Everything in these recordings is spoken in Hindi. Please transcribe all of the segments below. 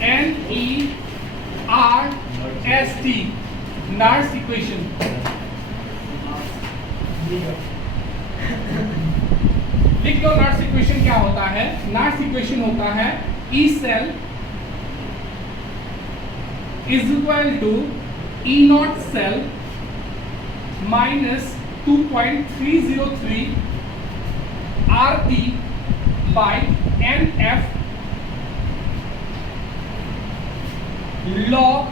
NERST, Nernst equation. लिख दो नर्स इक्वेशन क्या होता है। नर्स इक्वेशन होता है E cell is equal to E not cell minus 2.303 RT by NF log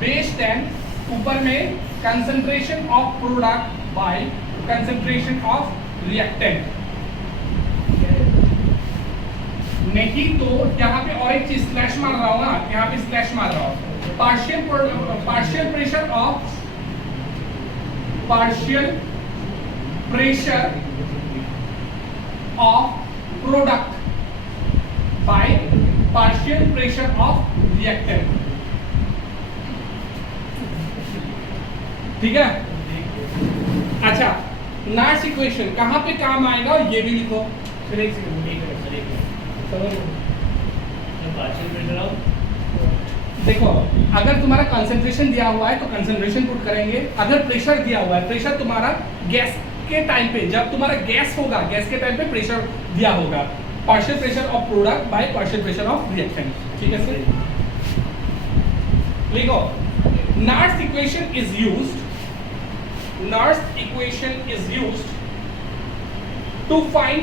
base 10 ऊपर में concentration of product by concentration of reactant. नहीं तो यहाँ पे और एक चीज स्लैश मार रहा हूँ ना, यहाँ पे स्लैश मार रहा हूँ। Partial pressure of product by partial pressure of reactant. ठीक है। अच्छा, नर्स इक्वेशन कहाँ पे काम आएगा ये भी लिखो। देखो, अगर तुम्हारा कंसंट्रेशन दिया हुआ है तो कंसंट्रेशन पुट करेंगे। अगर प्रेशर दिया हुआ है, प्रेशर तुम्हारा गैस के टाइम पे, जब तुम्हारा गैस होगा, गैस के टाइम पे प्रेशर दिया होगा, partial pressure of product by partial pressure of reactant. ठीक है सर, लिखो Nernst equation is used to find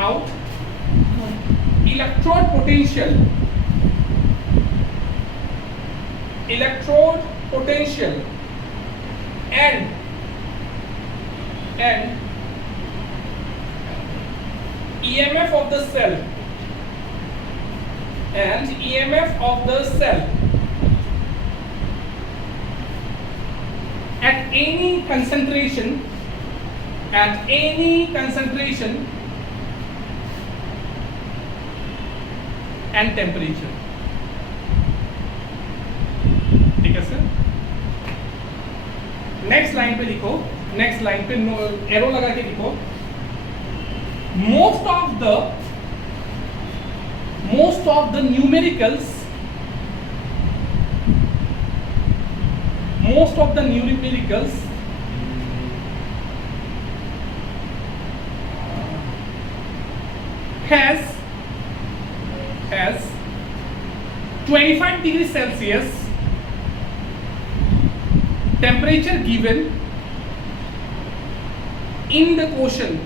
out electrode potential and EMF of the cell at any concentration and temperature। ठीक है सर। नेक्स्ट लाइन पे लिखो, नेक्स्ट लाइन पे एरो लगा के लिखो, most of the numericals has 25 degrees Celsius temperature given in the question,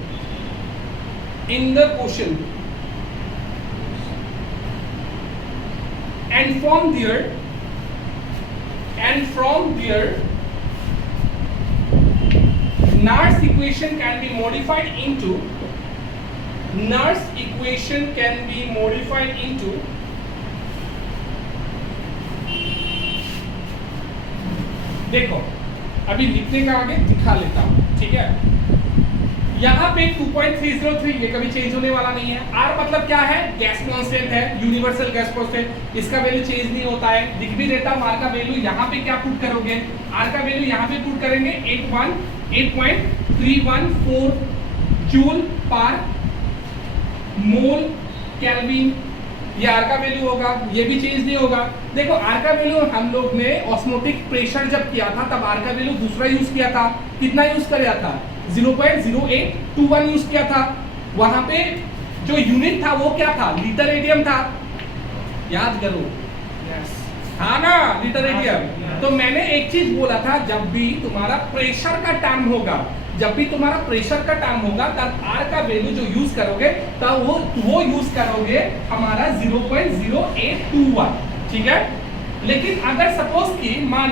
and from there Nernst equation can be modified into देखो, अभी लिखने का आगे दिखा लेता हूं। ठीक है, यहाँ पे 2.303 ये कभी चेंज होने वाला नहीं है। R मतलब क्या है? गैस कांस्टेंट है, यूनिवर्सल गैस कांस्टेंट, इसका वैल्यू चेंज नहीं होता है। लिख भी देता हूँ R का वैल्यू। यहाँ पे क्या पुट करोगे? R का वैल्यू यहाँ पे पुट करेंगे 8.314 जूल पर मोल केल्विन। ये R का वैल्यू होगा, ये भी चेंज नहीं होगा। देखो, R का वैल्यू हम लोग ने ऑस्मोटिक प्रेशर जब किया था तब R का वैल्यू दूसरा यूज किया था। कितना यूज किया था? 0.0821 यूज किया था। वहां पे जो यूनिट था वो क्या था? लीटर रेडियम था, याद करो। हाँ ना, लीटर रेडियम। तो मैंने एक चीज बोला था, जब भी तुम्हारा प्रेशर का टर्म होगा, तब R का वैल्यू जो यूज करोगे तब वो यूज करोगे हमारा 0.0821। ठीक है। लेकिन अगर सपोज कि मान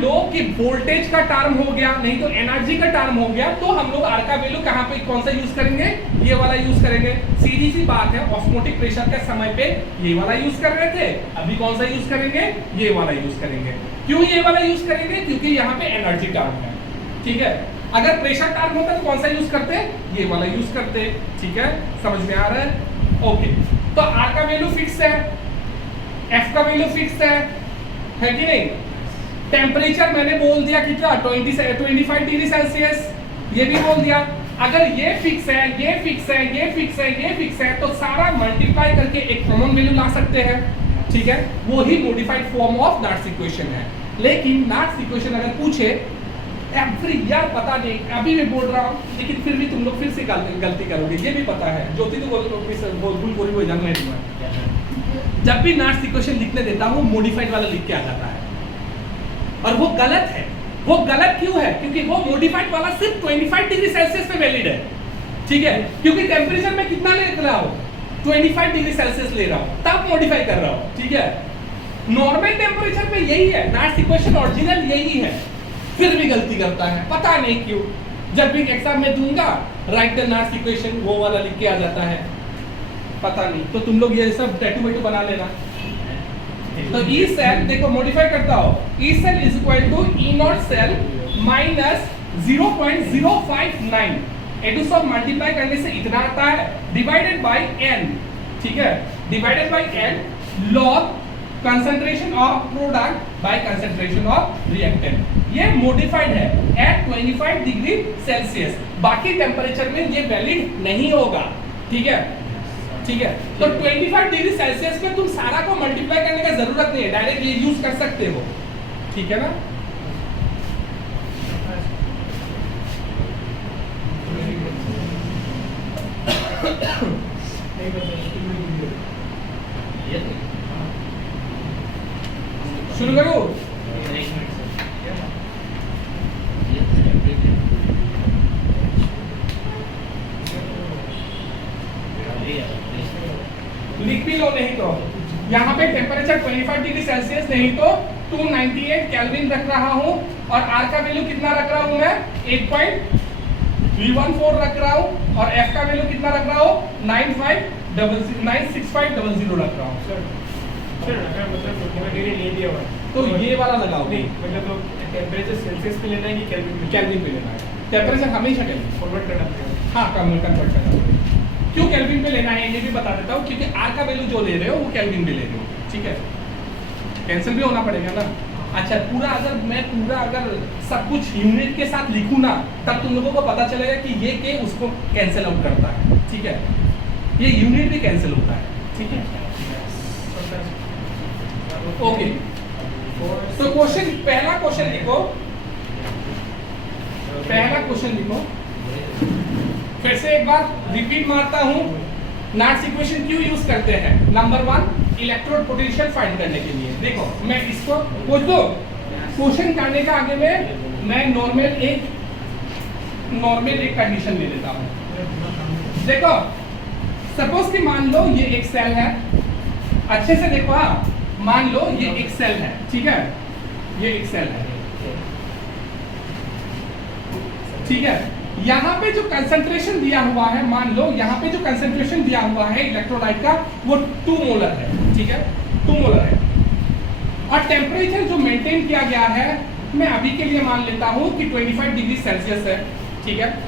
लो कि वोल्टेज का टर्म हो गया, नहीं तो एनर्जी का टर्म हो गया, तो हम लोग R का वैल्यू कहाँ पे कौन सा यूज करेंगे? ये वाला यूज करेंगे। सीधी सी बात है, ऑस्मोटिक प्रेशर के समय पे ये वाला यूज कर रहे थे, अभी कौन सा यूज करेंगे? ये वाला यूज करेंगे। क्यों ये वाला यूज करेंगे? क्योंकि यहाँ पे एनर्जी टर्म है। ठीक है। अगर प्रेशर टर्म होता तो कौन सा यूज करते? ये वाला यूज करते। ठीक है, समझ में आ रहा है? ओके, तो R का वैल्यू फिक्स है, F का वैल्यू फिक्स है कि नहीं? टेम्परेचर मैंने बोल दिया कितना? 25 डिग्री सेल्सियस, ये भी बोल दिया। अगर ये फिक्स है, ये फिक्स है, ये फिक्स है, ये फिक्स है, तो सारा मल्टीप्लाई करके एक कॉमन वैल्यू ला सकते हैं, ठीक है। वो ही मॉडिफाइड फॉर्म ऑफ नाट्स इक्वेशन है। लेकिन नाट्स इक्वेशन अगर पूछे एवरी यार पता नहीं, अभी मैं बोल रहा हूँ लेकिन फिर भी तुम लोग फिर से गलती करोगे, ये भी पता है। ज्योति तो भूल पूरी जान नहीं दूंगा। जब भी नाट्स इक्वेशन लिखने देता हूँ मॉडिफाइड वाला लिख के आ जाता है, और वो गलत है। वो गलत क्यों है? क्योंकि वो मॉडिफाइड वाला सिर्फ 25 डिग्री सेल्सियस पे वैलिड है, ठीक है। क्योंकि टेम्परेचर में कितना ले रहा हूँ, 25 डिग्री सेल्सियस ले रहा हूँ, तब मॉडिफाई कर रहा हूँ, ठीक है। नॉर्मल टेम्परेचर पे यही है, नाट्स इक्वेशन ओरिजिनल यही है, फिर भी गलती करता है, पता नहीं क्यों। जब भी एग्जाम में दूंगा राइट द नाट्स इक्वेशन, वो वाला लिख के आ जाता है, पता नहीं। तो तुम लोग ये सब टैटू वैटू बना लेना। तो ई सेल देखो मॉडिफाई करता हो, E cell is equal to E not cell minus 0.059, एटू सब मल्टीप्लाई करने से इतना आता है, डिवाइडेड बाय n, ठीक है, divided by n log concentration of product by concentration of reactant. ये मॉडिफाइड है एट 25 डिग्री सेल्सियस, बाकी टेम्परेचर में ये वैलिड नहीं होगा, ठीक है, ठीक है। तो 25 डिग्री सेल्सियस में तुम सारा को मल्टीप्लाई करने का जरूरत नहीं है, डायरेक्ट ये यूज कर सकते हो, ठीक है ना। शुरू करो। लिख भी लो, नहीं तो यहाँ पे टेम्परेचर 25 डिग्री सेल्सियस नहीं तो 298 केल्विन रख रहा हूँ, और आर का वैल्यू कितना रख रहा हूँ मैं 8.314 रख रहा हूँ, और एफ का वैल्यू कितना रख रहा हूँ 96500 रख रहा हूँ। तो ये वाला लगाओ, मतलब तो टेम्परेचर सेल्सियस पे लेना है कि केल्विन में? केल्विन पे लेना है, टेम्परेचर हमेशा केल्विन फॉरवर्ड करना पड़ेगा। हाँ कन्वर्ट करना पड़ेगा। क्यों केल्विन पे लेना है ये भी बता देता हूँ, क्योंकि आर का वैल्यू जो ले रहे हो वो केल्विन पे ले रहे हो, ठीक है। कैंसिल भी होना पड़ेगा ना। अच्छा पूरा अगर सब कुछ यूनिट के साथ लिखूँ ना, तब तुम लोगों को पता चलेगा कि ये के उसको कैंसिल आउट करता है, ठीक है। ये यूनिट भी कैंसिल होता है, ठीक है। ओके तो पहला क्वेश्चन लिखो, फिर से एक बार रिपीट मारता हूं। नाट्स इक्वेशन क्यों यूज करते हैं? नंबर 1 इलेक्ट्रोड पोटेंशियल फाइंड करने के लिए। देखो मैं इसको पूछ दो, क्वेश्चन करने का आगे में मैं नॉर्मल एक कंडीशन ले लेता हूं। देखो सपोज कि मान लो ये एक सेल है, अच्छे से देखो, हाँ मान लो ये एक सेल है, ठीक है, ये एक सेल है, ठीक है। यहाँ पे जो कंसंट्रेशन दिया हुआ है, मान लो यहाँ पे जो कंसंट्रेशन दिया हुआ है इलेक्ट्रोलाइट का वो 2 मोलर है, ठीक है, 2 मोलर है। और टेम्परेचर जो मेंटेन किया गया है मैं अभी के लिए मान लेता हूँ कि 25 डिग्री सेल्सियस है, ठीक है।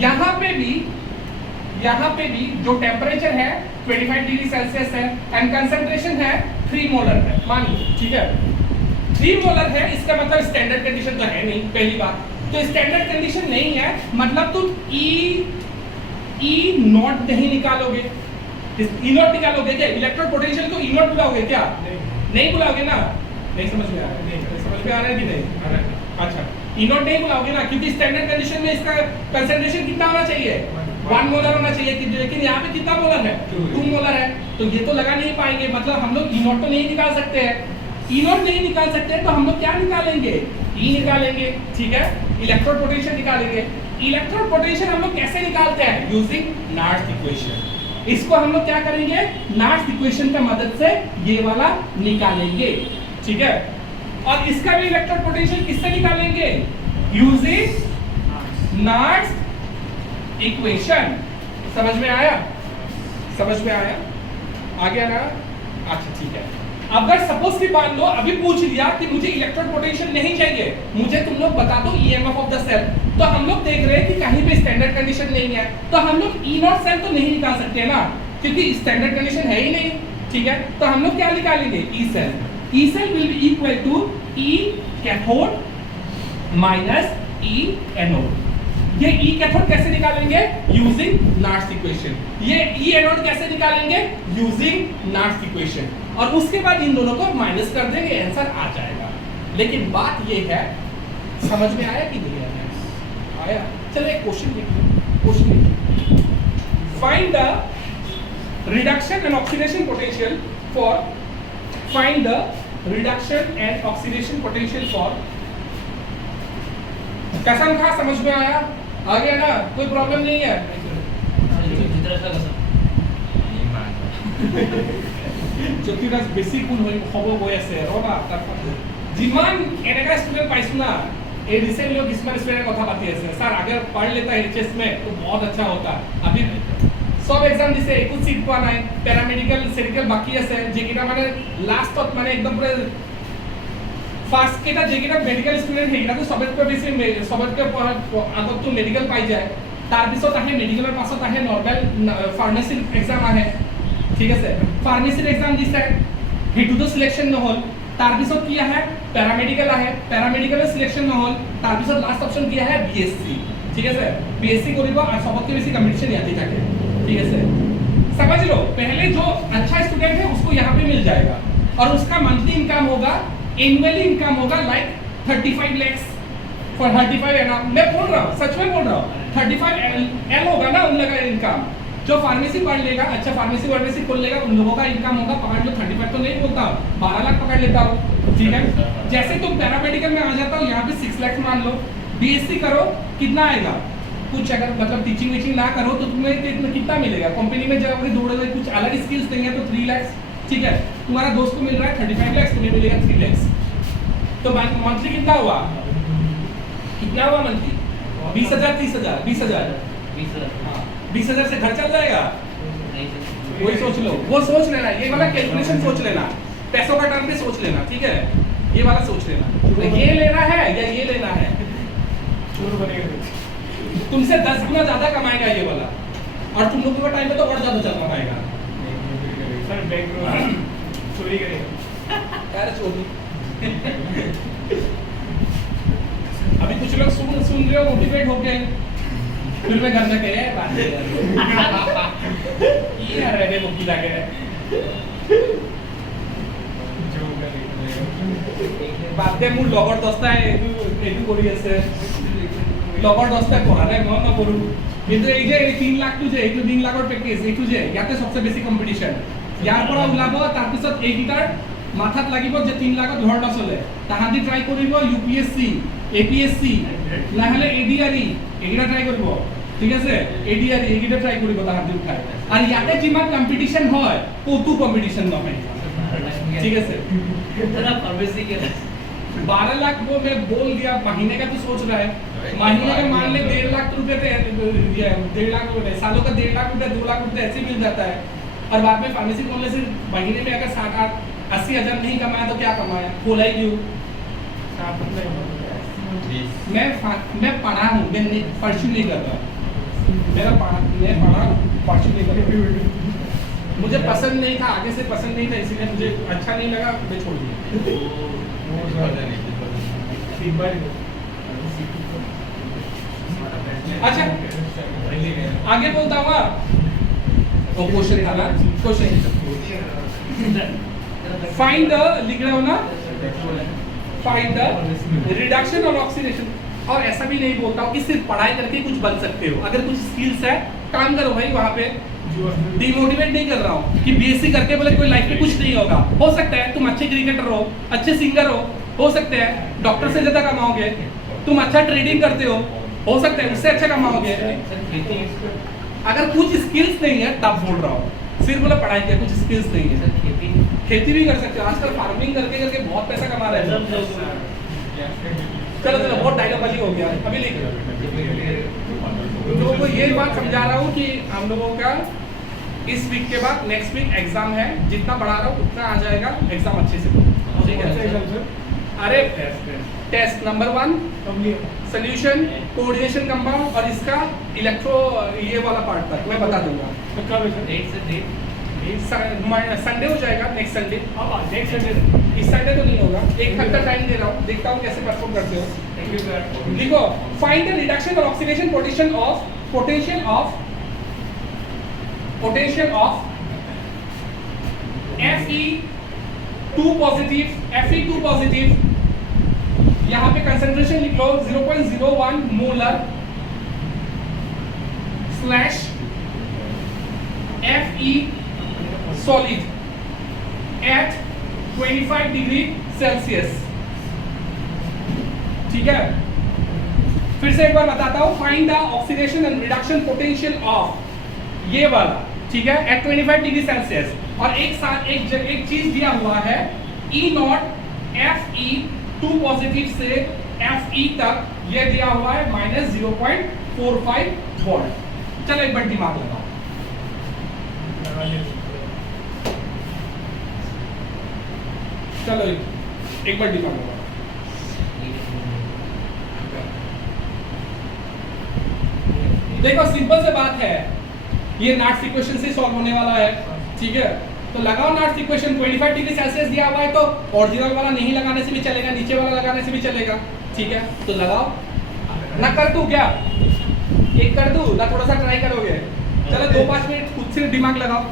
यहाँ पे भी जो टेम्परेचर है 25 डिग्री सेल्सियस है, एंड कंसंट्रेशन है 3 मोलर है, मान लो, ठीक है। 3 मोलर है, इसका मतलब स्टैंडर्ड कंडीशन तो है नहीं, पहली बात तो स्टैंडर्ड कंडीशन नहीं है, मतलब तुम ई नॉट नहीं निकालोगे, ई नॉट निकालोगे क्या? इलेक्ट्रोड पोटेंशियल को ई नॉट बुलाओगे क्या? नहीं बुलाओगे ना। नहीं समझ में आ रहा है? समझ में आ रहा है कि नहीं? अच्छा ई नॉट नहीं बुलाओगे ना, क्योंकि स्टैंडर्ड कंडीशन में इसका कंसंट्रेशन कितना होना चाहिए? 1 मोलर होना चाहिए, लेकिन यहाँ पे कितना मोलर है? 2 मोलर है, तो ये तो लगा नहीं पाएंगे, मतलब हम लोग ई नॉट तो नहीं निकाल सकते हैं। ई नॉट नहीं निकाल सकते हैं तो हम लोग क्या निकालेंगे? ई निकालेंगे, ठीक है, इलेक्ट्रोड पोटेंशियल निकालेंगे। इलेक्ट्रोड पोटेंशियल हम लोग कैसे निकालते हैं? यूजिंग नाट्स इक्वेशन। इसको हम लोग क्या करेंगे? नाट्स इक्वेशन की मदद से ये वाला निकालेंगे, ठीक है। और इसका भी इलेक्ट्रोड पोटेंशियल किससे निकालेंगे? यूजिंग नाट्स इक्वेशन। समझ में आया? आ गया ना? अच्छा ठीक है। अगर सपोज की मान लो अभी पूछ लिया कि मुझे इलेक्ट्रोड पोटेंशियल नहीं चाहिए, मुझे तुम लोग बता दो ईएमएफ ऑफ द सेल, तो हम लोग देख रहे हैं कि कहीं पे स्टैंडर्ड कंडीशन नहीं है, तो हम लोग ई नॉट सेल तो नहीं निकाल सकते ना, क्योंकि स्टैंडर्ड कंडीशन है ही नहीं, ठीक है। तो हम लोग क्या निकालेंगे? E cell. E cell will be equal to E cathode minus E anode. ये ई कैथोड कैसे निकालेंगे? Using Nernst equation. ये ई एनोड कैसे निकालेंगे? Using Nernst equation. और उसके बाद इन दोनों को माइनस कर देंगे, आंसर आ जाएगा। लेकिन बात ये है, समझ में आया कि नहीं आया? आया। चलो एक क्वेश्चन देखिए, question find the reduction and oxidation potential for find the reduction and oxidation potential for कसम खा। समझ में आया? आ गया ना? कोई प्रॉब्लम नहीं है? যদিও বেছি কোন হ'ব গৈ আছে ৰবা যিমান এনেকা স্টুডেন্ট পাইছো না এই রিসেন্টলি किस्मत स्टूडेंट কথা পাতি আছে স্যার আগে पढ़ लेता है एचएस में तो बहुत अच्छा होता अभी सब एग्जाम দিছে একো সিট পোৱা নাই প্যারামেডিক্যাল সেরিক্যাল বাকি আছে যেকিটা মানে লাস্টত মানে একদম পুরো ফার্স্ট কেটা যেকিটা মেডিকেল স্টুডেন্ট হেইটা তো সবতকৈ বেছি সবতকৈ আগত তো মেডিকেল পাই যায় তার পিছত আহে মেডিকেলৰ পাছত আহে নরমাল ফার্মেসি এক্সাম আহে ঠিক আছে ফার্মেসিৰ এক্সাম দিছে হেতু তো সিলেকশন নহল তার পিছত কি আহে প্যারামেডিক্যাল আহে প্যারামেডিক্যালৰ সিলেকশন নহল তার পিছত লাস্ট অপশন কি আহে बीएससी ঠিক আছে बीएससी কৰিব আর সবতকৈ বেছি কম্পিটিशन ইয়াতে থাকে ठीक है सर समझ लो पहले जो अच्छा स्टूडेंट है उसको यहाँ पे मिल जाएगा और उसका मंथली इनकम होगा एनुअली इनकम होगा लाइक 35 lakhs फॉर 35 एंड मैं बोल रहा हूँ सच में बोल रहा हूँ 35 एल होगा ना उन लोगों का इनकम जो फार्मेसी पढ़ लेगा अच्छा फार्मेसी खोल लेगा उन लोगों का इनकम होगा पकड़ लो 35 तो नहीं बोलता 12 लाख पकड़ लेता हूँ ठीक है जैसे तुम पैरामेडिकल में आ जाता हो यहाँ पे 6 लाख मान लो बीएससी करो कितना आएगा कुछ अगर मतलब टीचिंग वीचिंग ना करो तो तुम्हें कितना मिलेगा कंपनी में जब दौड़ोगे कुछ अलग स्किल्स देंगे तो 3 लाख ठीक है तुम्हारा दोस्त को मिल रहा है 35 लाख तुम्हें मिलेगा 3 लाख तो मंथली कितना हुआ मंथली 20,000 30,000 20,000 20,000 से घर चल जाएगा वही सोच लो वो सोच लेना ये वाला कैलकुलेशन सोच लेना पैसों का टर्म पे सोच लेना ठीक है ये वाला सोच लेना ये लेना है या ये लेना है तुमसे 10 गुना ज्यादा कमाएगा ये वाला और तुम लोगों का टाइम में तो और ज्यादा चलना पाएगा सर बैंक चोरी करेगा यार चोरी अभी कुछ लोग सुन रहे हो मोटिवेट हो गए फिर मैं घर जाके बात ये यार रे मुक्की लागे जो বাদে মোৰ লগৰ 10টা এইটো কৰি আছে লগৰ 10টা পঢ়া নাই মই নকৰো কিন্তু এই যে 3 লাখ টু যে এইটো 3 লাখৰ পেকেজ এইটো যে ইয়াতে সবচে বেছি কম্পিটিশন ইয়াৰ পৰা ওলাব তাৰ পিছত এই গিটাৰ মাথাত লাগিব যে 3 লাখত ঘৰ নচলে তাহাঁতি ট্ৰাই কৰিব ইউপিএসসি এপিএসসি না হলে এডিআরই এইটা ট্ৰাই কৰিব ঠিক আছে এডিআরই এইটা ট্ৰাই কৰিব তাহাঁতি উঠাই আৰু ইয়াতে যিমান কম্পিটিশন হয় কতো কম্পিটিশন নহয় ठीक है सर इतना फार्मेसी के 12 लाख वो मैं बोल दिया महीने का तो सोच रहा है महीने का मान ले 1.5 लाख रुपए 1.5 लाख रुपए सालों का 1.5 लाख रुपए 2 लाख रुपए ऐसे मिल जाता है और बाद में फार्मेसी खोलने से महीने में अगर 80,000 नहीं कमाया तो क्या कमाया खोला ही क्यों मैं पढ़ा हूँ मैं परस्यू नहीं कर रहा मैं पढ़ा परस्यू नहीं कर रहा मुझे पसंद नहीं था आगे से पसंद नहीं था इसीलिए मुझे अच्छा नहीं लगा मैं छोड़ दिया अच्छा आगे बोलता हूँ वो क्वेश्चन था ना क्वेश्चन फाइंड द लिख रहे हो ना फाइंड द रिडक्शन और ऑक्सीडेशन और ऐसा भी नहीं बोलता हूँ कि सिर्फ पढ़ाई करके कुछ बन सकते हो अगर कुछ स्किल्स है काम करो भाई वहाँ पे डिमोटिवेट नहीं कर रहा हूँ कि बीएससी करके बोले कोई लाइफ में कुछ नहीं होगा हो सकता है तुम अच्छे क्रिकेटर हो अच्छे सिंगर हो सकते हैं डॉक्टर से ज्यादा कमाओगे तुम अच्छा ट्रेडिंग करते हो सकता है उससे अच्छा कमाओगे अगर कुछ स्किल्स नहीं है तब बोल रहा हूँ सिर्फ बोला पढ़ाई के कुछ स्किल्स नहीं है खेती भी कर सकते हो आजकल फार्मिंग करके करके बहुत पैसा कमा रहे हैं चलो बहुत डायलॉग हो गया अभी लिख लोगों को ये बात समझा रहा हूँ कि हम लोगों का इस वीक के बाद नेक्स्ट वीक एग्जाम है जितना बढ़ा रहा हूँ उतना आ जाएगा एग्जाम अच्छे से ठीक है अरे test number 1 solution coordination compound और इसका इलेक्ट्रो ये वाला पार्ट तक मैं बता दूंगा संडे हो जाएगा, नेक्स्ट संडे। हाँ नेक्स्ट संडे। इस संडे तो नहीं होगा, एक हफ्ता टाइम दे रहा हूँ, देखता हूँ कैसे परफॉर्म करते हो। Thank you sir. देखो, फाइंड द रिडक्शन और oxidation potential of Fe2 positive, यहाँ पे कंसेंट्रेशन लिख लो 0.01 molar slash Fe solid at 25 degree Celsius. ठीक है, फिर से एक बार बताता हूं, find the oxidation and reduction potential of ये वाला, ठीक है, एट 25 डिग्री सेल्सियस। और एक साथ एक चीज दिया हुआ है E0 Fe2 पॉजिटिव से Fe तक, ये दिया हुआ है -0.45 वोल्ट। चलो एक बार दिमाग लगाओ, चलो एक बार दिमाग लगाओ। देखो सिंपल से बात है, ये नाट्स इक्वेशन से सॉल्व होने वाला है, ठीक है। तो लगाओ नाट्स इक्वेशन, 25 डिग्री सेल्सियस दिया हुआ है तो ओरिजिनल वाला नहीं लगाने से भी चलेगा, नीचे वाला लगाने से भी चलेगा, ठीक है। तो लगाओ ना, कर दूं क्या, एक कर दूं ना, थोड़ा सा ट्राई करोगे? चलो 2-5 मिनट खुद से दिमाग लगाओ,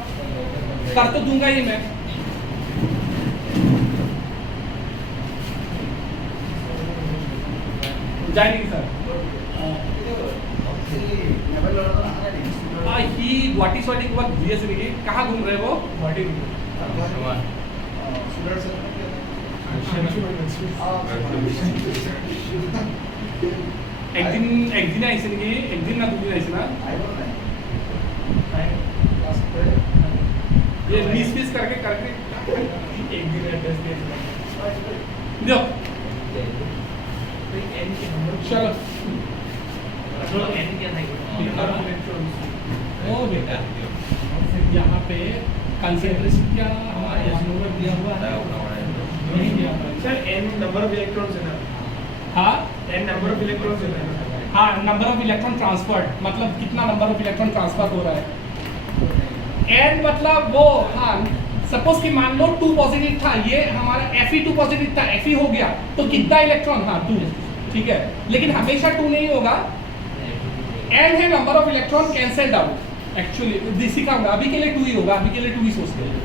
कर तो दूंगा ही मैं। जाएंगे सर, ही गुवाहाटी स्वाटी के बाद भूलिए से कहाँ घूम रहे वो? बॉडी একদিন আহিছে নেকি, একদিন না দুদিন আহিছে না, ये मिस करके एक दिन एड्रेस दे दियो। एन के नंबर चलो चलो एन क्या था? ओ बेटा, यहाँ पे कंसेंट्रेशन क्या हमारा नंबर दिया हुआ है, नहीं दिया हुआ है sir. N number of electrons है ना? हाँ एन नंबर ऑफ इलेक्ट्रॉन्स है ना? हाँ, नंबर ऑफ इलेक्ट्रॉन ट्रांसफर, मतलब कितना नंबर ऑफ इलेक्ट्रॉन ट्रांसफर हो रहा है। एन मतलब वो, हाँ सपोज कि मान लो 2 पॉजिटिव था, ये हमारा Fe2 पॉजिटिव था, Fe हो गया तो कितना इलेक्ट्रॉन? हाँ 2, ठीक है। लेकिन हमेशा 2 नहीं होगा, एन है number of electron cancelled out. Actually सिखाऊंगा, अभी के लिए 2 ही होगा, अभी के लिए 2 ही सोचते हैं।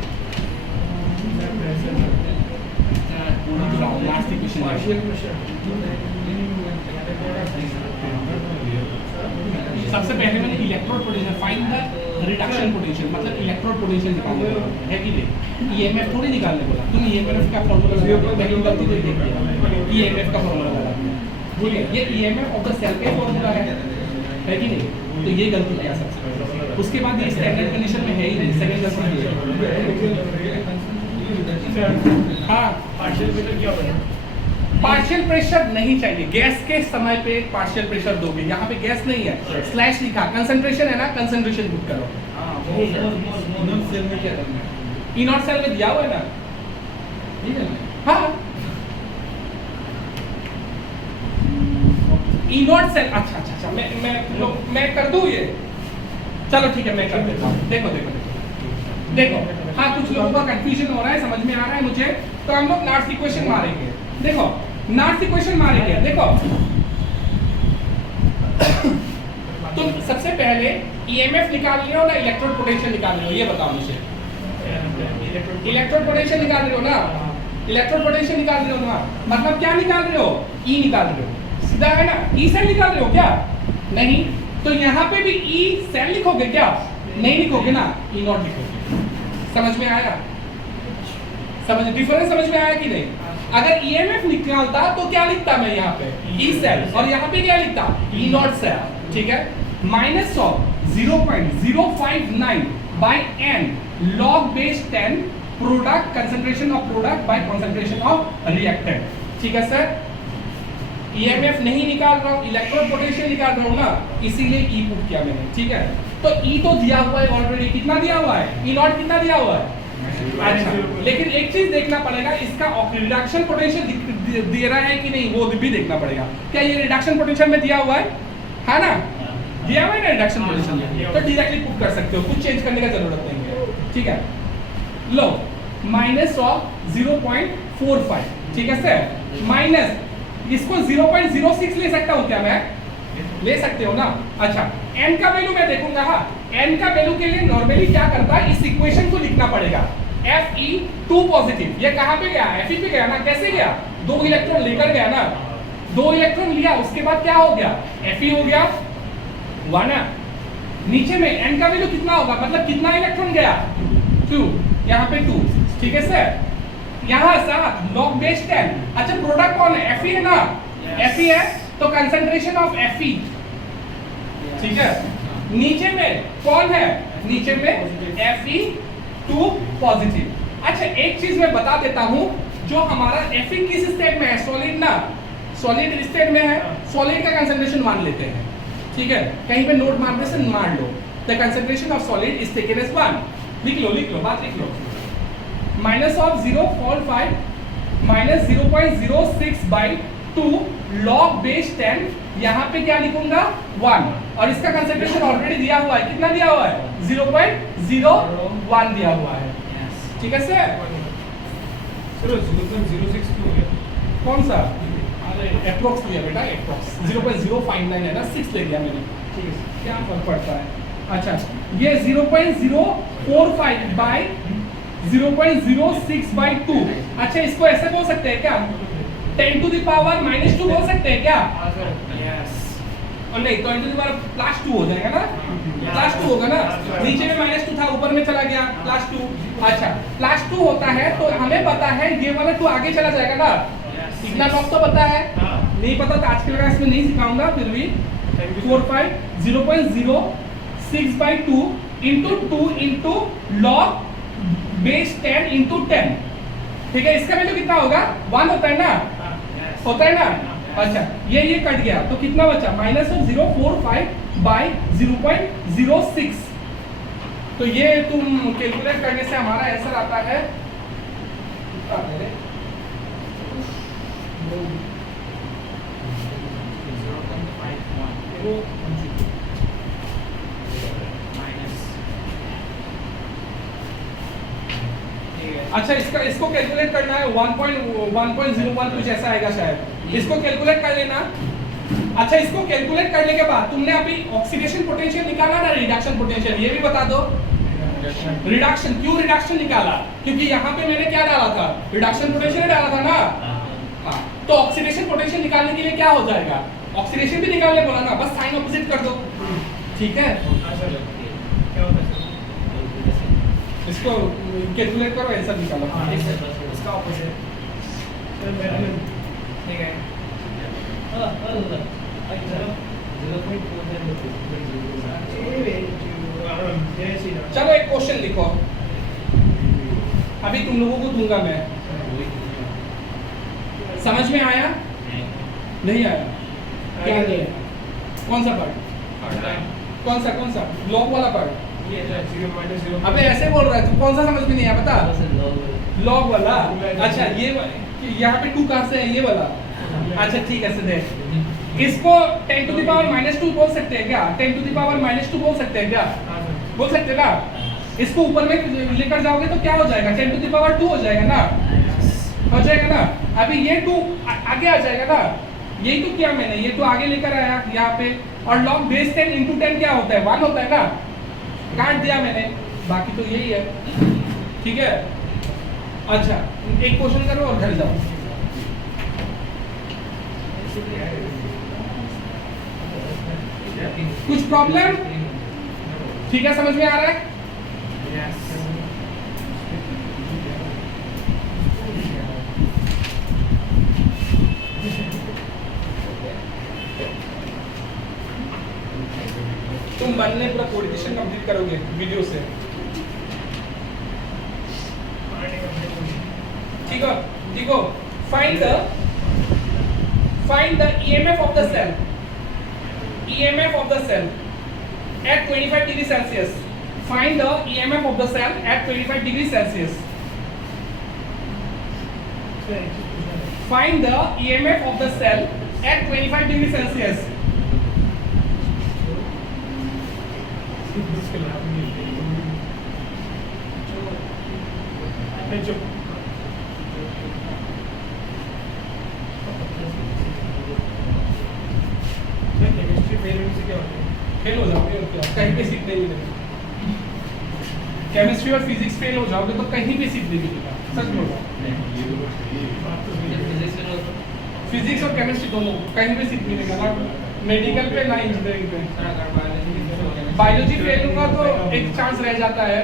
Last equation partial pressure. सबसे पहले मैंने electrode potential, find the reduction potential, मतलब इलेक्ट्रोड पोटेंशियल निकालने बोला है कि नहीं, ईएमएफ थोड़ी निकालने बोला। तुम ईएमएफ का फॉर्मूला लगा, पहली गलती तो ये किया, ईएमएफ का फॉर्मूला लगा, ठीक है। ये ईएमएफ ऑफ द सेल का फॉर्मूला है कि नहीं, तो ये गलती किया सबसे पहले। उसके बाद ये स्टैंडर्ड कंडीशन में है ही नहीं, सेकंड गलती है। हाँ, पार्शियल प्रेशर क्या होगा? पार्शियल प्रेशर नहीं चाहिए, गैस के समय पे पार्शियल प्रेशर दोगे, यहाँ पे गैस नहीं है, स्लैश लिखा, कंसंट्रेशन है ना, कंसंट्रेशन पुट करो। इनोट सेल में क्या करना है? इनॉट सेल में दिया हुआ है ना, ठीक है ना? हाँ इनॉट सेल, अच्छा अच्छा अच्छा, मैं कर दूं ये, चलो ठीक है मैं कर देता हूँ। देखो देखो देखो देखो, हाँ कुछ लोगों का कंफ्यूजन हो रहा है, समझ में आ रहा है मुझे, तो हम लोग नाट्स इक्वेशन मारेंगे। देखो नाट्स इक्वेशन मारेंगे, देखो तुम सबसे पहले ईएमएफ निकाल रहे हो ना, इलेक्ट्रोड पोटेंशियल निकाल रहे हो, ये बताओ मुझे। इलेक्ट्रोड पोटेंशियल निकाल रहे हो ना, इलेक्ट्रोड पोटेंशियल निकाल रहे हो ना, मतलब क्या निकाल रहे हो? ई निकाल रहे हो, सीधा है ना। ई सेल निकाल रहे हो क्या? नहीं, तो यहाँ पे भी ई सेल लिखोगे क्या? नहीं लिखोगे ना, ई नॉट लिखोगे। समझ में आया? डिफरेंस समझ में आया कि नहीं? अगर ईएमएफ निकालता तो क्या लिखता मैं यहाँ पे? ई सेल, और यहाँ पे क्या लिखता? ई नॉट सेल, ठीक है। Minus of 0.059 by n log base 10 product concentration of product by concentration of reactant, ठीक है सर। ईएमएफ नहीं निकाल रहा हूँ, इलेक्ट्रोड पोटेंशियल निकाल रहा हूँ ना, इसीलिए ई पुट किया मैंने, ठीक है। तो ई तो दिया हुआ है ऑलरेडी, कितना दिया हुआ है? ई नॉट कितना दिया हुआ है? अच्छा, लेकिन एक चीज देखना पड़ेगा, इसका रिडक्शन पोटेंशियल दे रहा है कि नहीं, वो भी देखना पड़ेगा। क्या ये रिडक्शन पोटेंशियल में दिया हुआ है ना? दिया हुआ है ना रिडक्शन पोटेंशियल में, तो डायरेक्टली पुट कर सकते हो, कुछ चेंज करने का जरूरत नहीं है, ठीक है, लो माइनस ऑफ 0.45, ठीक है सर, माइनस इसको 0.06 ले सकता हूं क्या मैं? ले सकते हो ना। अच्छा, n का वैल्यू मैं देखूंगा। हाँ, n का वैल्यू के लिए नॉर्मली क्या करता है, इस इक्वेशन को लिखना पड़ेगा। Fe2 पॉजिटिव, ये कहां पे गया? Fe पे गया ना। कैसे गया? 2 इलेक्ट्रॉन लेकर गया ना, 2 इलेक्ट्रॉन लिया, उसके बाद क्या हो गया? Fe हो गया 1 है। नीचे में n का वैल्यू कितना होगा, मतलब कितना इलेक्ट्रॉन गया? 2, यहाँ पे 2, ठीक है सर। यहाँ 7 log base 10। अच्छा, प्रोडक्ट कौन है? Fe है ना, Fe है तो कंसंट्रेशन ऑफ Fe, ठीक है। नीचे में कौन है? नीचे में Fe2 पॉजिटिव। अच्छा, एक चीज मैं बता देता हूं, जो हमारा Fe किस स्टेट में है? सॉलिड ना, सॉलिड स्टेट में है। सॉलिड का कंसंट्रेशन मान लेते हैं, ठीक है, कहीं पे नोट मारने से मान लो। The concentration of solid is taken as 1। लिख लो बात लिख लो। Minus of 0.5 minus 0.06/2 log base 10, यहाँ पे क्या लिखूंगा? 1, और इसका कंसंट्रेशन ऑलरेडी दिया हुआ है। कितना दिया हुआ है? 0.01 दिया हुआ है, ठीक है सर। सर 0.06 क्यों है? कौन सा? अरे अप्रोक्स लिया बेटा, अप्रोक्स 0.059 है ना, 6 ले लिया मैंने, ठीक है, क्या फर्क पड़ता है। अच्छा, ये 0.04/0.06/2। अच्छा, इसको ऐसे बोल सकते हैं क्या? 10 to the power -2 बोल सकते हैं क्या? और नहीं, 10 to the power +2 हो जाएगा ना, +2 होगा ना। नीचे में -2 था, ऊपर में चला गया +2। अच्छा, +2 होता है तो हमें पता है ये वाला 2 आगे चला जाएगा ना। इतना लॉग तो पता है, नहीं पता तो आज के क्लास में नहीं सिखाऊंगा, फिर भी 0.06/2 into 2 into log base 10 into 10, ठीक है। इसका वैल्यू कितना होगा? 1 होता है ना, होता है ना। अच्छा, ये कट गया तो कितना बचा? Minus of 0.45/0.06। तो ये तुम कैलकुलेट करने से हमारा आंसर आता है, अच्छा, इसको कैलकुलेट करना है 1.01 कुछ ऐसा आएगा शायद। इसको कैलकुलेट कर लेना। अच्छा, इसको कैलकुलेट करने के बाद तुमने अभी ऑक्सीडेशन पोटेंशियल निकाला ना, रिडक्शन पोटेंशियल, ये भी बता दो। रिडक्शन, क्यों रिडक्शन निकाला? क्योंकि यहाँ पे मैंने क्या डाला था? रिडक्शन पोटेंशियल डाला था ना। हाँ, तो ऑक्सीडेशन पोटेंशियल निकालने के लिए क्या हो जाएगा? ऑक्सीडेशन भी निकालने बोला ना, बस साइन ऑपोजिट कर दो, ठीक है। क्या होता है? इसको कैलकुलेट करो, आंसर निकालो। इसका ऑपोजिट ठीक है। चलो एक क्वेश्चन लिखो, अभी तुम लोगों को दूंगा मैं। समझ में आया? नहीं आया? क्या नहीं है? कौन सा पार्ट? कौन सा लॉग वाला पार्ट? ये 0 अबे ऐसे बोल रहा है तू, कौन सा समझ में नहीं आया बता? लॉग वाला। अच्छा, ये यहाँ पे 2 कहाँ से है? ये वाला। अच्छा, ठीक है, देख, इसको 10 to the power -2 बोल सकते हैं क्या? 10 to the power -2 बोल सकते हैं क्या? बोल सकते हैं ना। इसको ऊपर में लेकर जाओगे तो क्या हो जाएगा? 10 to the power 2 हो जाएगा ना, हो जाएगा ना। अभी ये 2 आगे आ जाएगा ना, यही तो किया मैंने, ये 2 आगे लेकर आया यहाँ पे। और log base 10 into 10 क्या होता है? 1 होता है ना, काट दिया मैंने, बाकी तो यही है, ठीक है। अच्छा, एक क्वेश्चन करो और घर जाओ। कुछ प्रॉब्लम? ठीक है, समझ में आ रहा है? तुम बनने पूरा कोडिशन कंप्लीट करोगे वीडियो से, ठीक है। देखो, find the EMF of the cell, EMF of the cell at 25 degrees Celsius. Find the EMF of the cell at 25 degrees Celsius. Find the EMF of the cell at 25 degrees Celsius. चुप केमिस्ट्री फेल होने से क्या होता है? फेल हो जाओगे और क्या, कहीं पे सीखने नहीं मिलेगा। केमिस्ट्री और फिजिक्स फेल हो जाओगे तो कहीं भी सीखने नहीं मिलेगा, सच बोल रहा हूँ। फिजिक्स और केमिस्ट्री दोनों कहीं भी सीखने नहीं मिलेगा, ना मेडिकल पे ना इंजीनियरिंग पे। बायोलॉजी फेल होगा तो एक चांस रह जाता है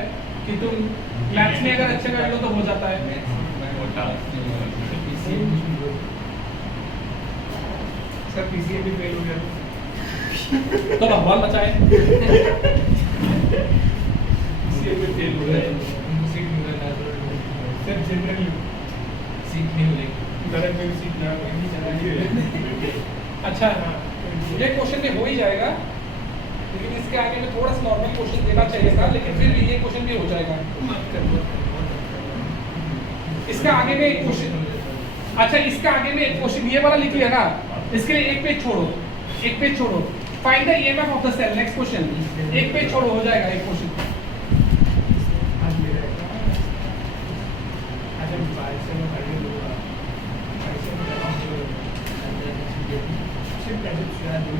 कि तुम मैथ्स में अगर अच्छे कर लो तो हो जाता है। सर पीसीएम भी फेल हो गया तो भगवान बचाए। पीसीएम भी फेल हो गया सीट नहीं मिला सर जनरली सीट नहीं मिलेगी गलत में सीट ना नहीं चला अच्छा ये क्वेश्चन में हो ही जाएगा, लेकिन इसके आगे में थोड़ा सा नॉर्मल क्वेश्चन देना चाहिए था, लेकिन फिर भी ये क्वेश्चन भी हो जाएगा। इसका आगे में एक क्वेश्चन, अच्छा इसका आगे में एक क्वेश्चन ये वाला लिख लिया ना, इसके लिए एक पेज छोड़ो, एक पेज छोड़ो। Find the EMF of the cell, next question. एक पेज छोड़ो, हो जाएगा एक क्वेश्चन। आज मेरा आज हम बाइसेप में खड़े लोग बाइसेप में सिर्फ ऐसे चुरा दो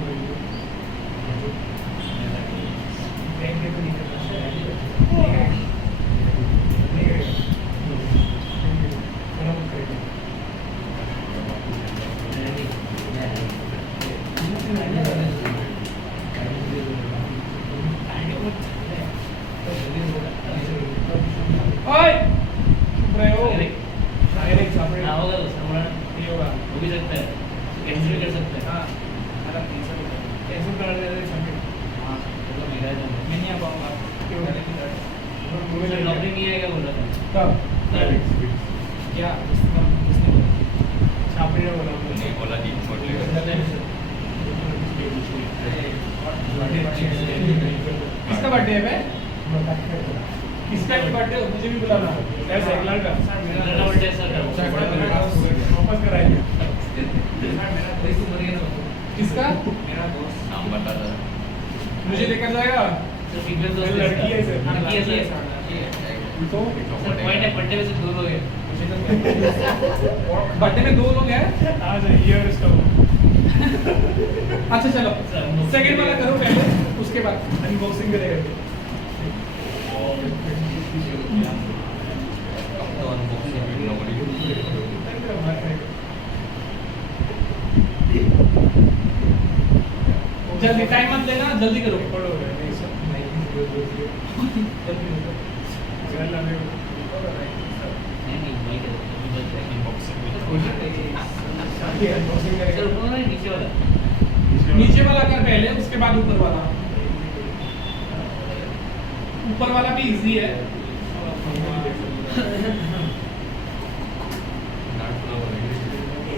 बैंक के तो नहीं करना ओए चुप रहे हो। डायरेक्ट सामने ना होगा तो सामने नहीं होगा हो भी सकता है, कैंसिल भी कर सकते हैं। हाँ अगर कैंसिल कर देते सामने हाँ तो मेरा है मैं नहीं आ पाऊंगा क्यों मुझे नौकरी नहीं आएगा बोल रहा था। कब? क्या छापड़ी ने बोला नहीं बोला जी छोटे किसका बर्थडे है बे? किसका बर्थडे हो, मुझे भी बुलाना। साइकिल का मेरा बर्थडे सर वापस कराएंगे किसका? मेरा दोस्त नाम बता दो मुझे लेकर जाएगा तो फीमेल दोस्त लड़की है सर लड़की है सर। तो सर पॉइंट है बर्थडे में से 2 लोग हैं। बर्थडे में 2 लोग हैं। आज ईयर स्टॉप अच्छा चलो सेकंड वाला करो पहले, उसके बाद अनबॉक्सिंग करेगा तो अनबॉक्सिंग वीडियो बड़ी जल्दी, टाइम मत लेना, जल्दी करो। नहीं नहीं कर अनबॉक्सिंग सर ऊपर वाला नीचे वाला नीचे वाला कर पहले, उसके बाद ऊपर वाला। ऊपर वाला भी इजी है।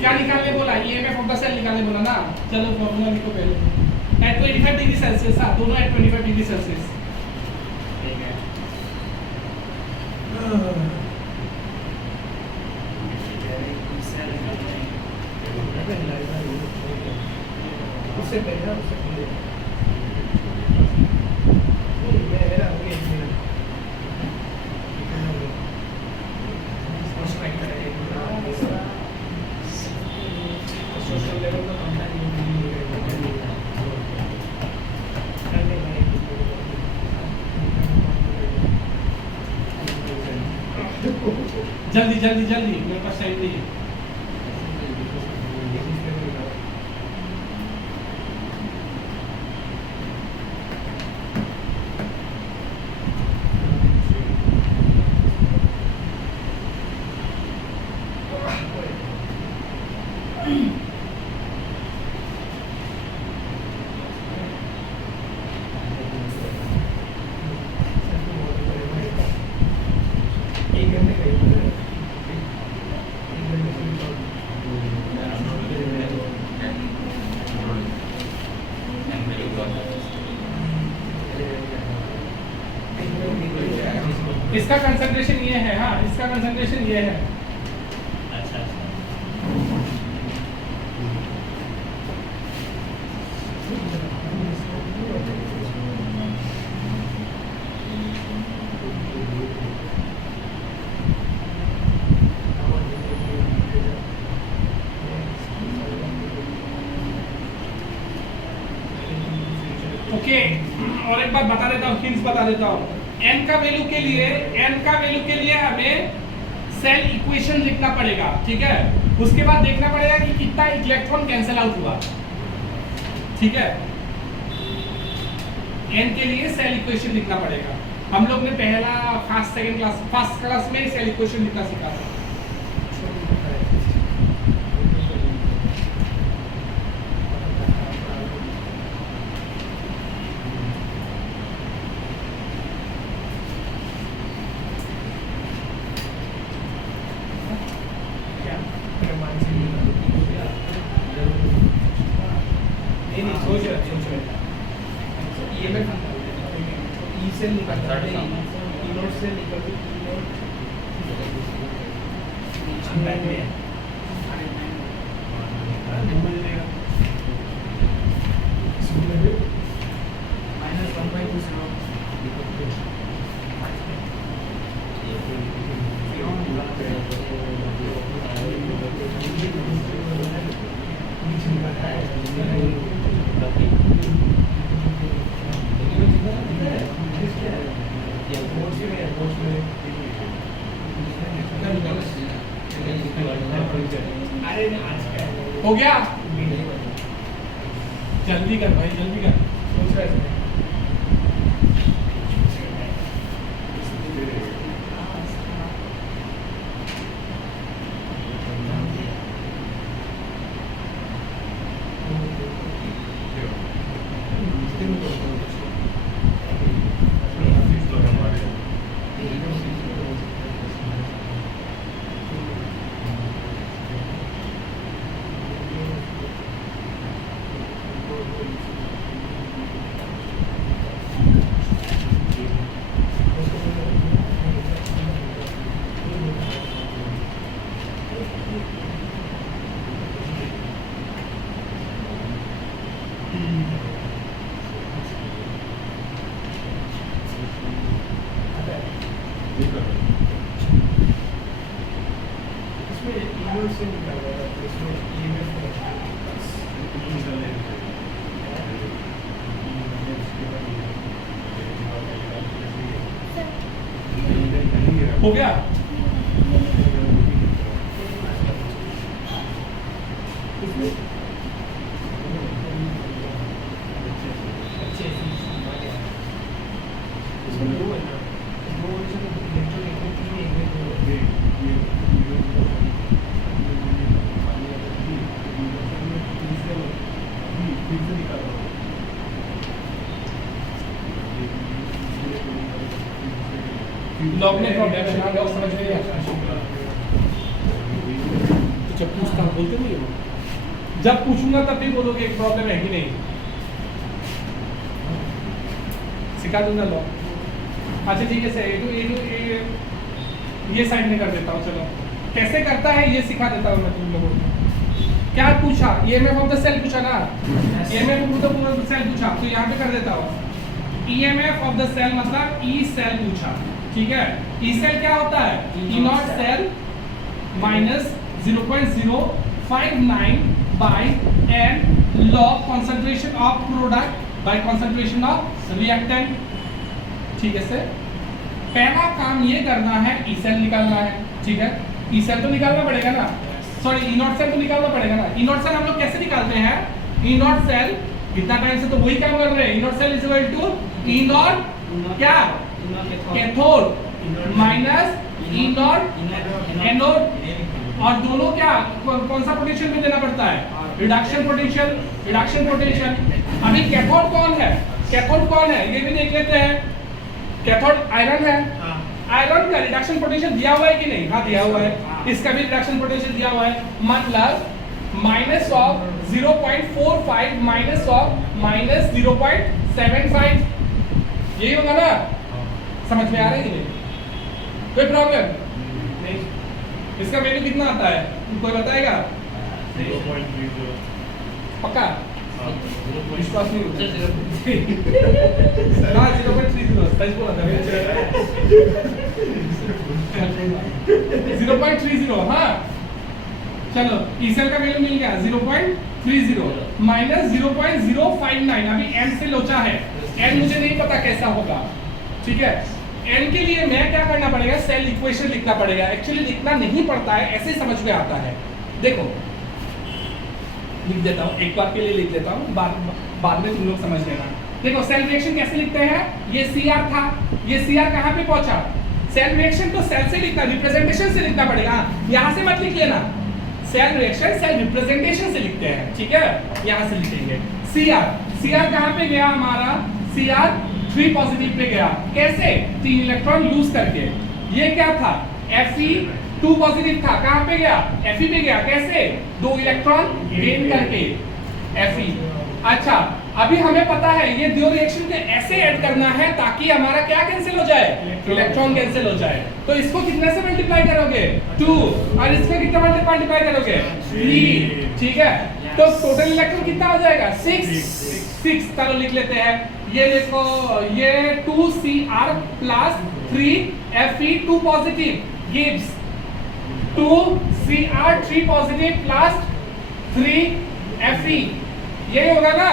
क्या निकालने बोला? ईएमएफ ऑफ द सेल निकालने बोला ना। चलो फॉर्मूला लिखो पहले। एट 25 डिग्री सेल्सियस, हाँ दोनों एट 25 डिग्री सेल्सियस। ठीक है। उससे पहले उससे पहले मेरा हो गया सोशल लेवल का जल्दी जल्दी जल्दी, मेरे पास टाइम नहीं है। इसका कंसंट्रेशन ये है, हाँ इसका कंसंट्रेशन ये है। अच्छा अच्छा एक बार बता देता हूँ, हिंट्स बता देता हूँ। n का वैल्यू के लिए हमें सेल इक्वेशन लिखना पड़ेगा, ठीक है। उसके बाद देखना पड़ेगा कि कितना इलेक्ट्रॉन कैंसिल आउट हुआ, ठीक है। n के लिए सेल इक्वेशन लिखना पड़ेगा। हम लोग ने पहला फर्स्ट क्लास में सेल इक्वेशन लिखना सीखा था। नहीं सोच रहा ये मैं ई से निकलता है, ई नोट से निकल ई नोट हो गया? जल्दी कर भाई, जल्दी कर। सोच रहा है इसमें ईमेल से निकल रहा है, इसमें ईमेल हो गया? इसमें दो है ना, दो लॉग ने प्रॉब्लम है, लॉग समझ में नहीं आता। तो जब पूछता हूँ बोलते नहीं हो, जब पूछूंगा तब भी बोलोगे एक प्रॉब्लम है कि नहीं। सिखा दूंगा लॉग। अच्छा ठीक है सर, ये साइड में कर देता हूँ। चलो कैसे करता है ये सिखा देता हूँ मैं तुम लोगों को। क्या पूछा? ईएमएफ ऑफ द सेल पूछा ना, ईएमएफ ऑफ द सेल पूछा, तो यहाँ पे कर देता हूँ। ईएमएफ ऑफ द सेल मतलब ई सेल पूछा, ठीक है। ई सेल क्या होता है? E not cell minus 0.059 by n log concentration of product by concentration of reactant, ठीक है सर। पहला काम ये करना है, ई सेल निकालना है, ठीक है। ई सेल तो निकालना पड़ेगा ना, सॉरी ई नॉट सेल तो निकालना पड़ेगा ना। ई नॉट सेल हम लोग कैसे निकालते हैं? ई नॉट सेल इतना टाइम से तो वही काम कर रहे हैं। E not cell is equal to E naught क्या? Cathode minus E naught anode, और दोनों क्या कौन सा पोटेंशियल में देना पड़ता है? Reduction potential, reduction potential. अभी कैथोड कौन है? कैथोड कौन है ये भी देख लेते हैं। कैथोड आयरन है, आयरन का रिडक्शन पोटेंशियल दिया हुआ है कि नहीं? हाँ दिया हुआ है। इसका भी रिडक्शन पोटेंशियल दिया हुआ है, मतलब minus of 0.45 minus of minus 0.75, यही होगा ना? समझ में आ रहा है कि नहीं? कोई प्रॉब्लम नहीं? इसका वैल्यू कितना आता है कोई बताएगा? 0.30 पक्का विश्वास नहीं होता। 0.30 सच बोला था। 0.30 हाँ चलो, ईसेल का वैल्यू मिल गया 0.30 माइनस 0.059, अभी m से लोचा है n मुझे नहीं पता कैसा होगा, ठीक है। n के लिए मैं क्या करना पड़ेगा, सेल इक्वेशन लिखना पड़ेगा। एक्चुअली लिखना नहीं पड़ता है, ऐसे समझ में आता है। देखो लिख देता हूँ, एक बार के लिए लिख देता हूँ, बाद में तुम लोग समझ लेना। देखो सेल रिएक्शन कैसे लिखते हैं, ये Cr था, ये Cr कहाँ पे पहुंचा, सेल रिएक्शन तो सेल से लिखना, रिप्रेजेंटेशन से लिखना पड़ेगा, यहाँ से मत लिख लेना। सेल रिएक्शन सेल रिप्रेजेंटेशन से लिखते हैं, ठीक है, यहाँ से लिखेंगे। Cr कहाँ पे गया हमारा, Cr 3 पॉजिटिव पे गया, कैसे, 3 इलेक्ट्रॉन लूज करके। ये क्या था, Fe 2 पॉजिटिव था, कहाँ पे गया, Fe पे गया, कैसे, 2 इलेक्ट्रॉन गेन करके Fe। अच्छा अभी हमें पता है ये दो रिएक्शन के ऐसे ऐड करना है ताकि हमारा क्या कैंसिल हो जाए, इलेक्ट्रॉन कैंसिल हो जाए। तो इसको कितने से मल्टीप्लाई करोगे, 2, और इसको कितना मल्टीप्लाई करोगे, 3, ठीक है। तो टोटल इलेक्ट्रॉन कितना हो जाएगा, 6। चलो लिख लेते हैं, ये देखो ये 2Cr plus 3Fe 2 positive gives 2Cr 3 positive plus 3Fe, यही होगा ना।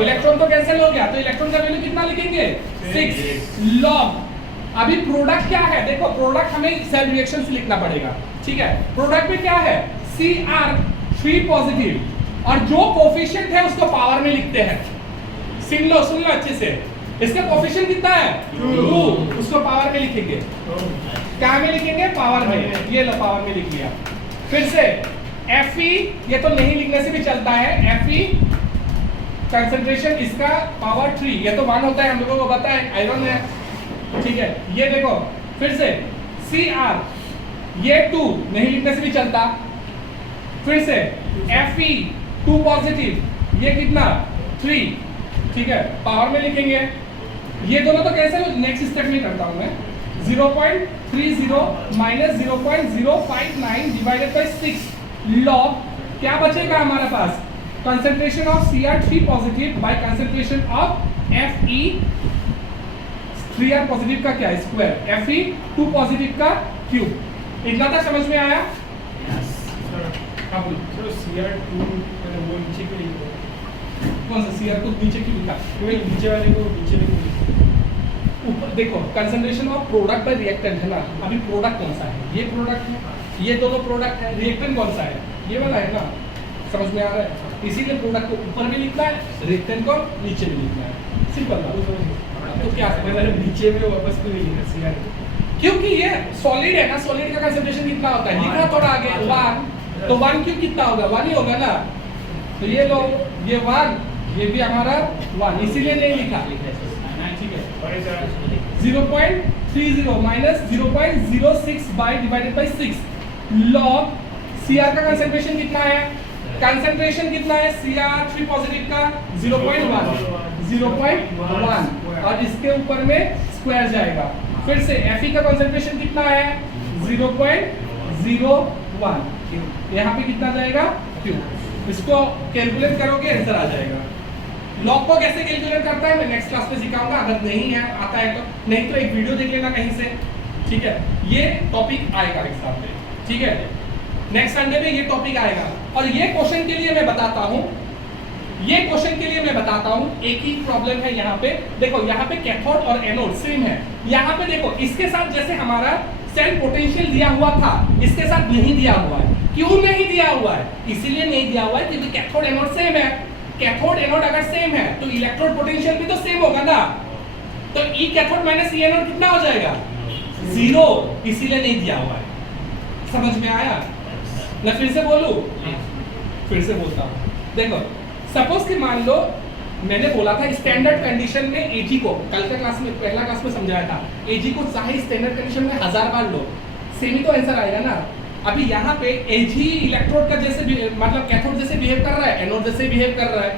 इलेक्ट्रॉन तो कैंसिल हो गया, तो इलेक्ट्रॉन का वैल्यू कितना लिखेंगे, 6 लॉग। अभी प्रोडक्ट क्या है, देखो प्रोडक्ट हमें सेल रिएक्शन से लिखना पड़ेगा, ठीक है। प्रोडक्ट में क्या है, Cr 3 पॉजिटिव, और जो कोफिशिएंट है उसको पावर में लिखते हैं। सुन लो अच्छे से, इसका कोफिशिएंट कितना है, 2, उसको पावर में लिखेंगे। क्या में लिखेंगे, पावर में, ये लो पावर में लिख लिया। फिर से Fe, ये तो नहीं लिखने से भी चलता है, Fe कंसंट्रेशन इसका पावर 3, ये तो 1 होता है, हम लोगों को पता है, आयरन है, ठीक है। ये देखो फिर से Cr, ये 2 नहीं लिखने से भी चलता। फिर से Fe 2 पॉजिटिव, ये कितना 3, ठीक है, पावर में लिखेंगे। ये दोनों तो कैसे, नेक्स्ट स्टेप में करता हूं मैं, 0.30 माइनस 0.059 डिवाइडेड बाय 6 लॉग, क्या बचेगा हमारे पास, concentration of Cr 3 positive by concentration of Fe 3R positive का क्या स्क्वायर, Fe 2 पॉजिटिव का क्यूब। इतना तक समझ में आया, हाँ बोलो। Cr2 मैंने वो नीचे क्यों लिखा, कौन सा Cr को नीचे क्यों लिखा, क्योंकि नीचे वाले को नीचे नहीं, ऊपर देखो concentration of product bye reactant है ना। अभी प्रोडक्ट कौन सा है, ये प्रोडक्ट है, ये दोनों प्रोडक्ट है, रिएक्टेंट कौन सा है, ये वाला है ना, समझ में आ रहा है। इसीलिए प्रोडक्ट को ऊपर भी लिखना है, रिएक्टेंट को नीचे भी लिखना है, सिंपल बात। तो क्या नीचे में वापस क्यों नहीं लिखा Cr, क्योंकि ये सॉलिड है ना, सॉलिड का कंसंट्रेशन कितना होता है, लिखना थोड़ा आगे 1, तो 1 क्यों कितना होगा, 1 ही होगा ना। तो ये लो, ये 1, ये भी हमारा 1, इसीलिए नहीं लिखा, ठीक है। 0.30 minus 0.06 by divided by 6 log Cr का कंसंट्रेशन कितना है, कंसंट्रेशन कितना है Cr 3 पॉजिटिव का 0.1 और इसके ऊपर में स्क्वायर जाएगा। फिर से Fe का कंसंट्रेशन कितना है 0.01, यहाँ पे कितना जाएगा क्यूब। इसको कैलकुलेट करोगे आंसर आ जाएगा। लॉग को कैसे कैलकुलेट करता है मैं नेक्स्ट क्लास में सिखाऊंगा, अगर नहीं है आता है तो, नहीं तो एक वीडियो देख लेना कहीं से, ठीक है। ये टॉपिक आएगा एग्जाम में, ठीक है, नेक्स्ट संडे में ये टॉपिक आएगा। और ये क्वेश्चन के लिए मैं बताता हूँ, ये क्वेश्चन के लिए मैं बताता हूँ, एक ही प्रॉब्लम है यहाँ पे। देखो यहाँ पे कैथोड और एनोड सेम है, यहाँ पे देखो इसके साथ जैसे हमारा सेल पोटेंशियल दिया हुआ था, इसके साथ नहीं दिया हुआ है। क्यों नहीं दिया हुआ है, इसीलिए नहीं दिया हुआ है क्योंकि कैथोड एनोड सेम है। कैथोड एनोड अगर सेम है तो इलेक्ट्रोड पोटेंशियल भी तो सेम होगा ना, तो ई कैथोड माइनस ई एनोड कितना हो जाएगा 0, इसीलिए नहीं दिया हुआ है। समझ में आया, मैं फिर से बोलूं, फिर से बोलता हूँ। देखो सपोज कि मान लो मैंने बोला था स्टैंडर्ड कंडीशन में एजी को, कल का क्लास में पहला क्लास में समझाया था, एजी को चाहे स्टैंडर्ड कंडीशन में 1000 बार लो सेम ही तो आंसर आएगा ना। अभी यहाँ पे एजी इलेक्ट्रोड का जैसे मतलब कैथोड जैसे बिहेव कर रहा है, एनोड जैसे बिहेव कर रहा है,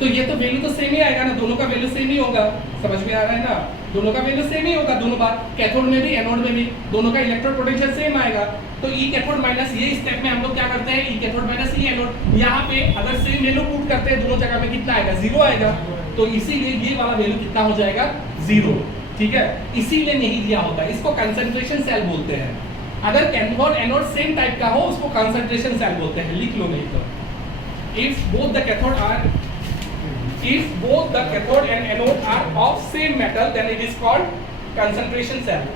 तो ये तो वैल्यू तो सेम ही आएगा ना, दोनों का वैल्यू सेम ही होगा। समझ में आ रहा है ना, दोनों का वैल्यू सेम ही होगा दोनों बार, कैथोड में भी एनोड में भी दोनों का इलेक्ट्रोड पोटेंशियल सेम आएगा। तो ई कैथोड माइनस ये स्टेप में हम लोग क्या करते हैं, ई कैथोड माइनस ई एनोड, यहाँ पे अगर सेम वैल्यू पुट करते हैं दोनों जगह पे कितना आएगा 0 आएगा, तो इसीलिए ये वाला वैल्यू कितना हो जाएगा 0, ठीक है। इसीलिए नहीं दिया होता, इसको कंसंट्रेशन सेल बोलते हैं। अगर कैथोड एनोड सेम टाइप का हो उसको कंसंट्रेशन सेल बोलते हैं, लिख लो नहीं तो। If both the cathode are if both the cathode and anode are of same metal, then it is called concentration cell.